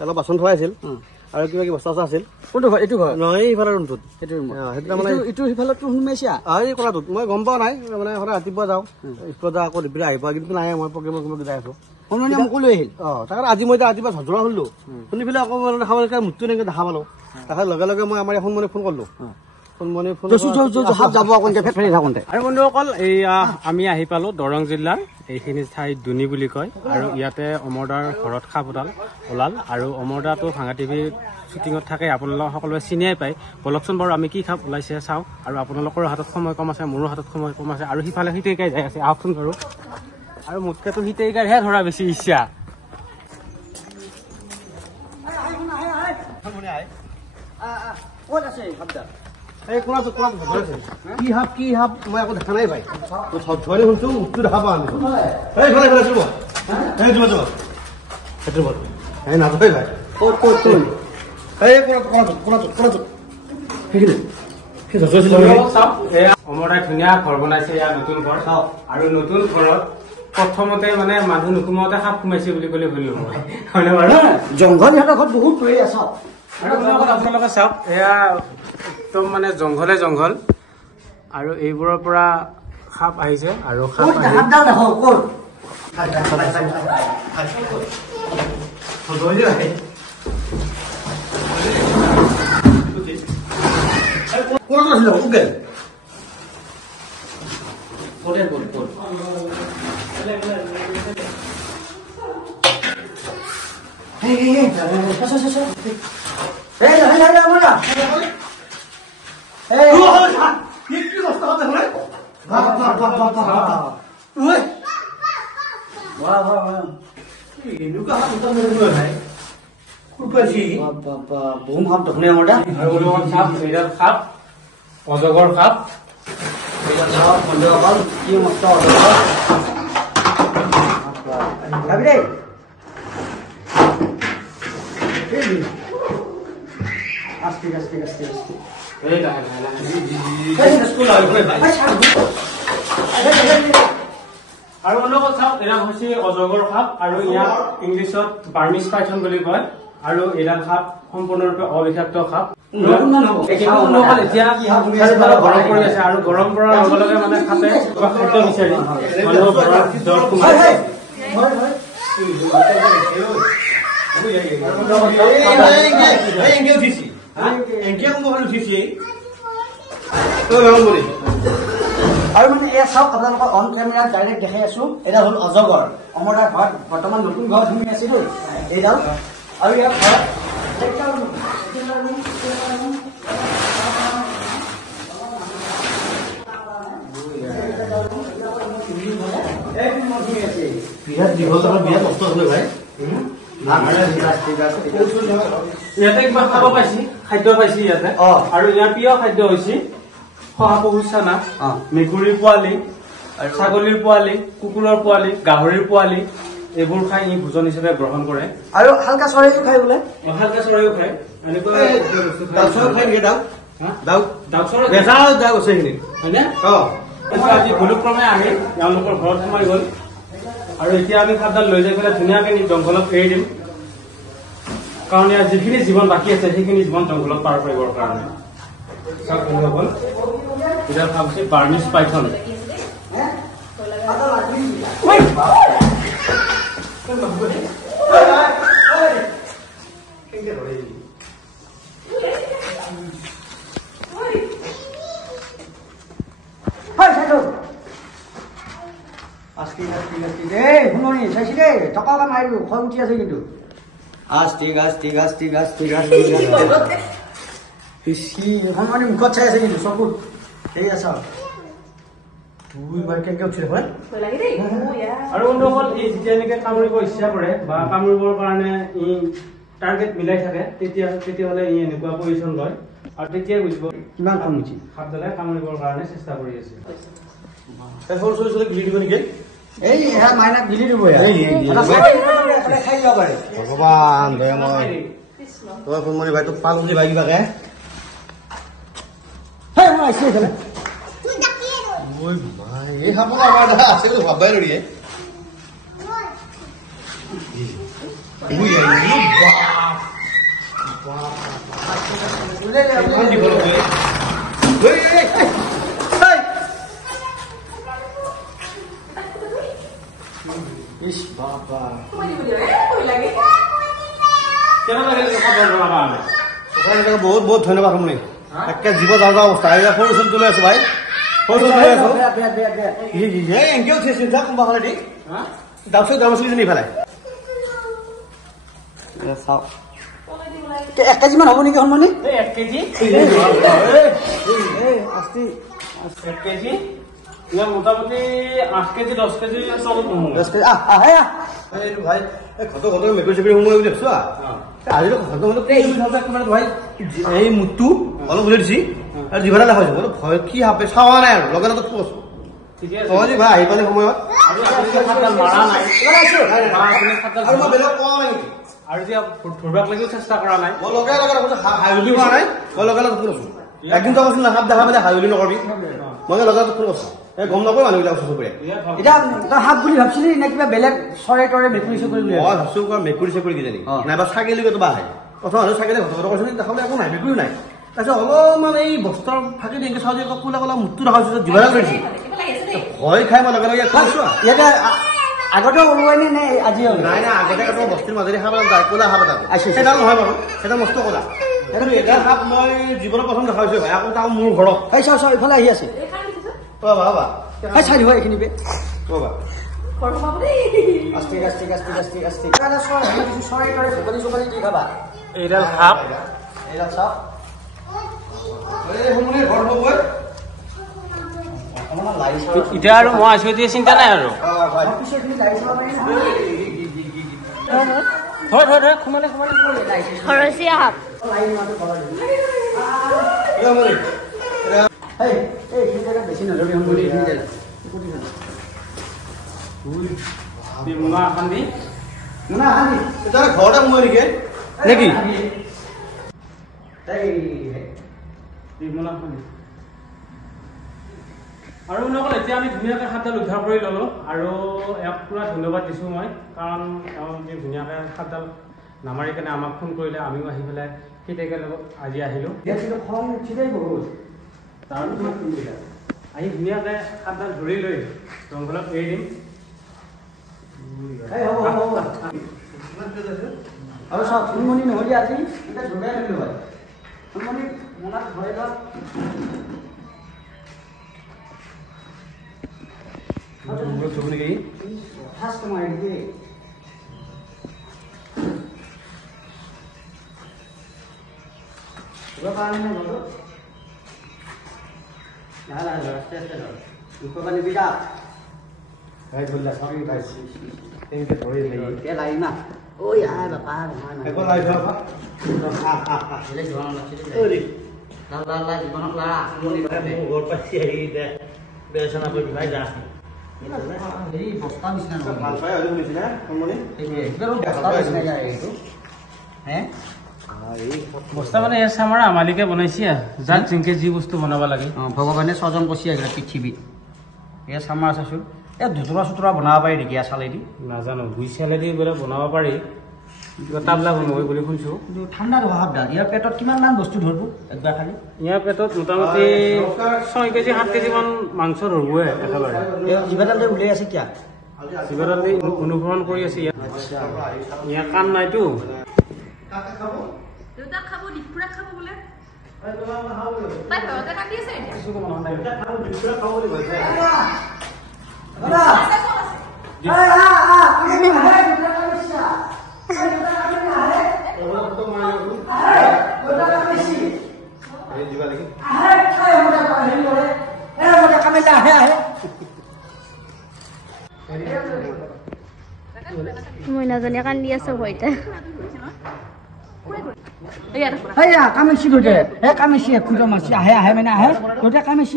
অলপ বাচন থোৱা আছিল আৰু কিবা কিবি বস্তা আছিল কোনটো ঘৰ এইটো ঘৰ নহয় এইফালৰ ৰুমটোত সেইটো মানে এইটো সিফালতো সোমাইছা এই কৰাটোত মই গম পোৱা নাই মানে সদায় ৰাতিপুৱা যাওঁ স্কুলত যাওঁ আকৌ দুপৰীয়া আহিব কিন্তু নাই মই প্ৰগ্ৰেমৰ যাই আছো সময় মোক লৈ আহিল তাকে আজি মই ৰাতিপুৱা ঝজৰা হ'লো শুনি পেলাই আকৌ খাবলৈ মৃত্যু এনেকৈ দেখা পালোঁ তাৰ লগে লগে মই আমাৰ এখন ফোন কৰিলোঁ আৰু বন্ধুসকল এইয়া আমি আহি পালো দৰং জিলাৰ এইখিনি ঠাই দুনি বুলি কয় আৰু ইয়াতে অমৰদাৰ ঘৰত সাপ ওলাল আৰু অমৰদাটো ভাঙা টিভি শ্বুটিঙত থাকে আপোনালোক সকলোৱে চিনিয়াই পায় বলকচোন বাৰু আমি কি সাপ ওলাইছে চাওঁ আৰু আপোনালোকৰ হাতত সময় কম আছে মোৰো হাতত সময় কম আছে আৰু সিফালে সিটেইকাই যাই আছে আহকচোন বাৰু আৰু মোতকেতো সিটেইকাৰহে ধৰা বেছি ইচ্ছা এই কোনা কি হাপ মই একো দেখা নাই ভাই ধৰে শুনছো উঠটো দেখা পোৱা নাই এই ভালে ভালে চুব এই চুব সেইটো বল এই নাযায় ভাই ক'ত এই কোনা সেইখিনি অমৰদাই ধুনীয়া ঘৰ বনাইছে ইয়াৰ নতুন ঘৰ চাওক আৰু নতুন ঘৰত প্ৰথমতে মানে মানুহ নুসুমাওঁতে সাপ সোমাইছে বুলি ক'লে ভুল হয়নে বাৰু জংঘল সিহঁতৰ ঘৰত বহুত পৰি আছে আৰু আপোনালোকে চাওক এয়া একদম মানে জংঘল আৰু এইবোৰৰ পৰা সাপ আহিছে আৰু সাপ অজগৰ সাপ আৰু অনুকল চাওক এয়া হৈছে অজগৰ সাপ আৰু ইয়াক ইংলিছত বাৰ্মিজ পাইথন বুলি কয় আৰু এডাল সাপ সম্পূৰ্ণৰূপে অবিষাক্ত সাপ গৰম কৰি আছে আৰু গৰম পৰাৰ লগে লগে মানে সাপে খাদ্য বিচাৰি আৰু মানে এয়া চাওক আপোনালোকৰ অন কেমেৰাত ডাইৰেক্ট দেখাই আছো এডাল হ'ল অজগৰ অমৰদাৰ ঘৰত বৰ্তমান নতুন ঘৰ ধুমি আছিলো এইডাল আৰু ইয়াৰ ঘৰত বিৰাট দীঘল বিৰাট কষ্ট হ'লে ভাই ইয়াতে কিবা খাব পাইছি খাদ্য পাইছি ইয়াতে আৰু ইয়াৰ প্ৰিয় খাদ্য হৈছে শহাপহুৰ চানা মেকুৰীৰ পোৱালি ছাগলীৰ পোৱালি কুকুৰৰ পোৱালি গাহৰিৰ পোৱালি এইবোৰ খাই ই ভোজন হিচাপে গ্ৰহণ কৰে আৰু হালকা চৰাইও খায় বোলে হালকা চৰাইও খায় এনেকুৱা আজি ভুলক্ৰমে আহি তেওঁলোকৰ ঘৰত সোমাই গ'ল আৰু এতিয়া আমি সাপডাল লৈ যাই পেলাই ধুনীয়াকে জংঘলত এৰি দিম কাৰণ ইয়াৰ যিখিনি জীৱন বাকী আছে সেইখিনি জীৱন জংঘলত পাৰ কৰিবৰ কাৰণে চাওক বন্ধুসকল এডাল সাপ হৈছে বাৰ্মিজ পাইথন মুখত চাই আছে কিন্তু চকুত সেই আছে আৰু বন্ধুসকল ই যেতিয়া এনেকে কামুৰিব ইচ্ছা কৰে বা কামুৰিবৰ কাৰণে ই টাৰ্গেট মিলাই থাকে তেতিয়াহ'লে ই এনেকুৱা পজিশ্যন লয় আৰু তেতিয়াই বুজিব কিমান কামুৰিছে সাপডালে কামুৰিবৰ কাৰণে চেষ্টা কৰি আছে সৰু ছোৱালী গিলি দিব নেকি এই মাইনাক গিলি দিব ভগৱান তোমাৰ ফোন মাৰি ভাই তোক পালো ভাই কিবাকে এই সাপৰ আমাৰ আছে ভাবাই নৰিয়ে বহুত বহুত ধন্যবাদ শুনি একে জীৱ যাওঁ যাওঁ অৱস্থা সৰু চোন তুলি আছো ভাই সৰু চোন তুলি আছো এংকেও উঠিছিল যা কোনোবা ফালে দি দামচুলিজনী ইফালে চাওক 1 কেজি মান হ'ব নেকি সন্মানী 1 কেজি 1 কেজি মোটামুটি 8 কেজি 10 কেজি চলত ভাই ঘটো ঘটো মেকুৰী চেকুৰী সোমাই বুলি দেখছো আজি ভাই এই মুটটো অলপ উলিয়াই দিছি আৰু জিভাটা দেখাইছো বোলো ভয় কি হাপে চাৱা নাই আৰু লগে লগে কৈছো তই ভাই আহি পালে সময়ত আৰু এতিয়া ধৰবাক লাগিও চেষ্টা কৰা নাই মই লগে লগে হাইলি কৰা নাই মই লগে লগে কৈছো একদিন তো কৈছিল না হাত দেখা পালে হাইলি নকৰবি মই লগে লগে কৈছো গম নাপায় মানুহবিলাক চবৰে এতিয়া তই হাত বুলি ভাবছিলি নে কিবা বেলেগ চৰাই তৰে মেকুৰী চেকুৰী বুলি মই ভাবছো মেকুৰী চেকুৰী কিজানি নাইবা ছাগলী কিবা আহে প্ৰথম আৰু ছাগলী ঘটনা কৈছিল দেখাবলৈ একো নাই মেকুৰীও নাই তাৰপিছত অলপমান এই বস্তাৰ ফাঁকি এনেকৈ চাওঁ যে কোলা কোলা মুখটো দেখাইছো জিভাটা কৰিছে ভয় খাই মই লগে লগে কৈছো ইয়াতে আগতে ওলোৱাই নে আজি নাই নাই আগতে বস্তিৰ মাজেৰে খাব যায় কোলা খাব যায় সেইডাল নহয় বাৰু সেইটা মস্ত কোলা এটা সাপ মই জীৱনত প্ৰথম দেখাইছো ভাই আকৌ তাৰ মোৰ ঘৰত এই চাওঁ চাওঁ ইফালে আহি আছে বাবা খাই চাই দিব এইখিনি বাবা এইডাল সাপ এতিয়া আৰু মই আছো এতিয়া চিন্তা নাই আৰু খৰচীয়া সাপ বেছি নধৰি ঘৰতে সোমাই নেকি আৰু নকল এতিয়া আমি ধুনীয়াকৈ সাপডাল উদ্ধাৰ কৰি ল'লো আৰু ইয়াক পুৰা ধন্যবাদ দিছোঁ মই কাৰণ তেওঁ ধুনীয়াকৈ সাপডাল নামাৰি কেনে আমাক ফোন কৰিলে আমিও আহি পেলাই সেইটাকে লগত আজি আহিলোঁ আহি ধুনীয়াকৈ সাপডাল ধৰি লৈ জংঘলত এৰি দিম আৰু চাওক ফুলমণি নহ'লে আজি এতিয়া ধুনীয়া লাগিলো হয় ফুলমণি মনত ভয় লওক ফাৰ্ষ্ট মাৰি দিয়ে কাৰণে নাই বলো না না আস্তে আস্তে দুটো পানি বিটা ভাই বললা সবই ভাইছি এইটা ধরে নেই কে লাই না ওই আয় বাবা না একবার লাই বাবা ছেলে জোয়ান ছেলে ওরে লা লা লা জীবন লা মনি ভাবে ওর পাশে এই দে বেসনা কই ভাই যা এই বস্তা নিছনা ভাল পায় আৰু নিছনা মনি এই এবাৰ বস্তা নিছনা যায় এইটো হে বস্তা মানে এই সামাৰা মালিকে বনাইছে যাত জিংকে যি বস্তু বনাব লাগে ভগৱানে সজন কছি আহিলে পৃথিৱী এই সামাৰ আছাছো এ ধুতুৰা সুতুৰা বনাব পাৰি নেকি আছালেদি নাজানো গুই চালেদি বোলে বনাব পাৰি তাবলা বনাবই বুলি শুনছো ঠাণ্ডা ভাবদা ইয়াৰ পেটত কিমান মান বস্তু ধৰব একবাৰ খালি ইয়াৰ পেটত মোটামুটি 6 কেজি 7 কেজি মান মাংস ধৰবই একেবাৰে জিভাডাল যে উলাই আছে কিয়া জিভাডাল অনুসৰণ কৰি আছে ইয়াৰ কাম নাইতো কাকা খাব দুটা খাব দিপুৰা খাব বলে তাই ঘৰতে কাটি আছে কিছু কোন নাই এটা খাব দিপুৰা খাব বুলি কৈছে মই নাজানি কান্দি আছো ভয়তে হেয়া কামেছি গতে হে কামেছি খুজা মাছি আহে আহে মানে আহে গতে কামেছি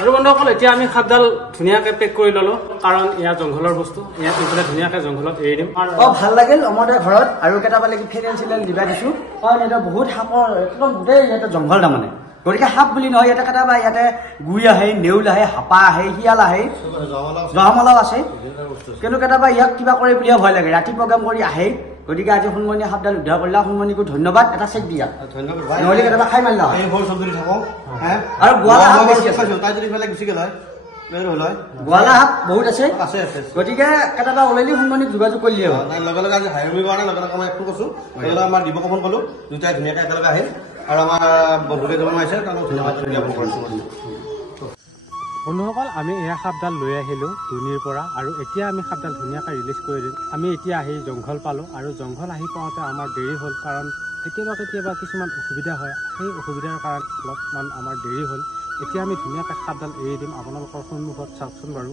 আৰু বন্ধুসকল এতিয়া আমি সাপডাল ধুনীয়াকৈ পেক কৰি ল'লো কাৰণ ইয়াৰ জংঘলৰ বস্তু ইয়াত এইফালে ধুনীয়াকৈ জংঘলত এৰি দিম ভাল লাগিল অমৰদাৰ ঘৰত আৰু কেইটাবা লাগি ফেৰেল চিলেল দিবা দিছো কাৰণ এটা বহুত সাপৰ একদম গোটেই ইয়াতে জংঘল তাৰমানে গতিকে সাপ বুলি নহয় ইয়াতে কেতিয়াবা ইয়াতে গুই আহে নেউল আহে হাপা আহে শিয়াল আহে জহামালাও আছে কিন্তু কেতিয়াবা ইয়াক কিবা কৰে বুলিয়ে ভয় লাগে ৰাতি প্ৰগ্ৰাম কৰি আহে গতিকে আজি সোণমণি সাপডাল উদ্ধাৰ কৰিলা সোণমণিকো ধন্যবাদ এটা চেক দিয়া নহ'লে কেতিয়াবা খাই মাৰিলা আৰু গোৱালা সাপ বেছি আছে গোৱালা সাপ বহুত আছে গতিকে কেতিয়াবা ওলাইলি সোণমণিক যোগাযোগ কৰিলে লগে লগে আজি হায়াৰ কৰিব কাৰণে লগে লগে মই একো কৈছোঁ আমাৰ দিবক ফোন ক'লোঁ দুটাই ধুনীয়াকৈ একেলগে আহিল আৰু আমাৰ বন্ধুকেইজনমান আহিছে তেওঁলোকক ধন্যবাদ জ্ঞাপন কৰিছোঁ বন্ধুসকল আমি এয়া সাপডাল লৈ আহিলোঁ দুনিৰ পৰা আৰু এতিয়া আমি সাপডাল ধুনীয়াকৈ ৰিলিজ কৰি দিলোঁ আমি এতিয়া আহি জংঘল পালোঁ আৰু জংঘল আহি পাওঁতে আমাৰ দেৰি হ'ল কাৰণ কেতিয়াবা কিছুমান অসুবিধা হয় সেই অসুবিধাৰ কাৰণে অলপমান আমাৰ দেৰি হ'ল এতিয়া আমি ধুনীয়াকৈ সাপডাল এৰি দিম আপোনালোকৰ সন্মুখত চাওকচোন বাৰু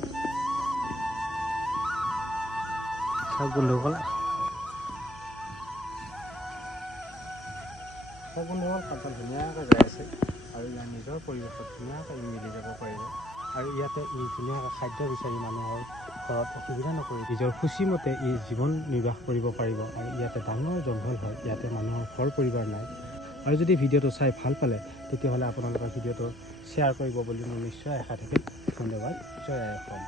চাওক বন্ধুসকল সাপডাল ধুনীয়াকৈ যাই আছে আৰু ইয়াৰ নিজৰ পৰিৱেশত ধুনীয়াকৈ মিলি যাব পাৰিব আৰু ইয়াতে ই ধুনীয়াকৈ খাদ্য বিচাৰি মানুহৰ ঘৰত অসুবিধা নকৰি নিজৰ সূচীমতে ই জীৱন নিৰ্বাহ কৰিব পাৰিব আৰু ইয়াতে ডাঙৰ জংঘল হয় ইয়াতে মানুহৰ ঘৰ পৰিবাৰ নাই আৰু যদি ভিডিঅ'টো চাই ভাল পালে তেতিয়াহ'লে আপোনালোকৰ ভিডিঅ'টো শ্বেয়াৰ কৰিব বুলি মই নিশ্চয় আশা থাকিল ধন্যবাদ জয় আই অসম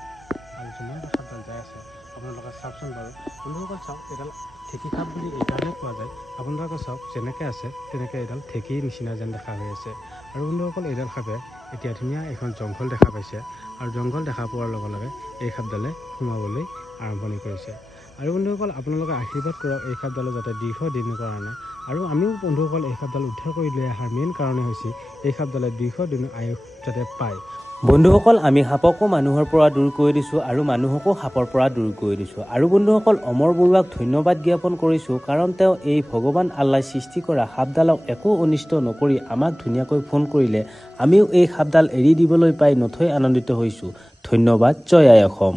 আৰু ধুনীয়াকৈ সাপডাল যাই আছে আপোনালোকে চাওকচোন বাৰু বন্ধুসকল চাওক এডাল ঢেঁকী সাপ বুলি এইকাৰণে পোৱা যায় আপোনালোকে চাওক যেনেকৈ আছে তেনেকৈ এডাল ঢেঁকীৰ নিচিনা যেন দেখা হৈ আছে আৰু বন্ধুসকল এইডাল সাপে এতিয়া ধুনীয়া এখন জংঘল দেখা পাইছে আৰু জংঘল দেখা পোৱাৰ লগে লগে এই সাপডালে সোমাবলৈ আৰম্ভণি কৰিছে আৰু বন্ধুসকল আপোনালোকে আশীৰ্বাদ কৰক এই সাপডালে যাতে দীৰ্ঘদিনৰ কাৰণে আৰু আমিও বন্ধুসকল এই সাপডাল উদ্ধাৰ কৰি লৈ অহাৰ মেইন কাৰণেই হৈছে এই সাপডালে দীৰ্ঘদিনৰ আয়ুস যাতে পায় বন্ধুসকল আমি সাপকো মানুহৰ পৰা দূৰ কৰি দিছোঁ আৰু মানুহকো সাপৰ পৰা দূৰ কৰি দিছোঁ আৰু বন্ধুসকল অমৰ বৰুৱাক ধন্যবাদ জ্ঞাপন কৰিছোঁ কাৰণ তেওঁ এই ভগৱান আল্লাই সৃষ্টি কৰা সাপডালক একো অনিষ্ট নকৰি আমাক ধুনীয়াকৈ ফোন কৰিলে আমিও এই সাপডাল এৰি দিবলৈ পাই নথৈ আনন্দিত হৈছোঁ ধন্যবাদ জয় আই অসম।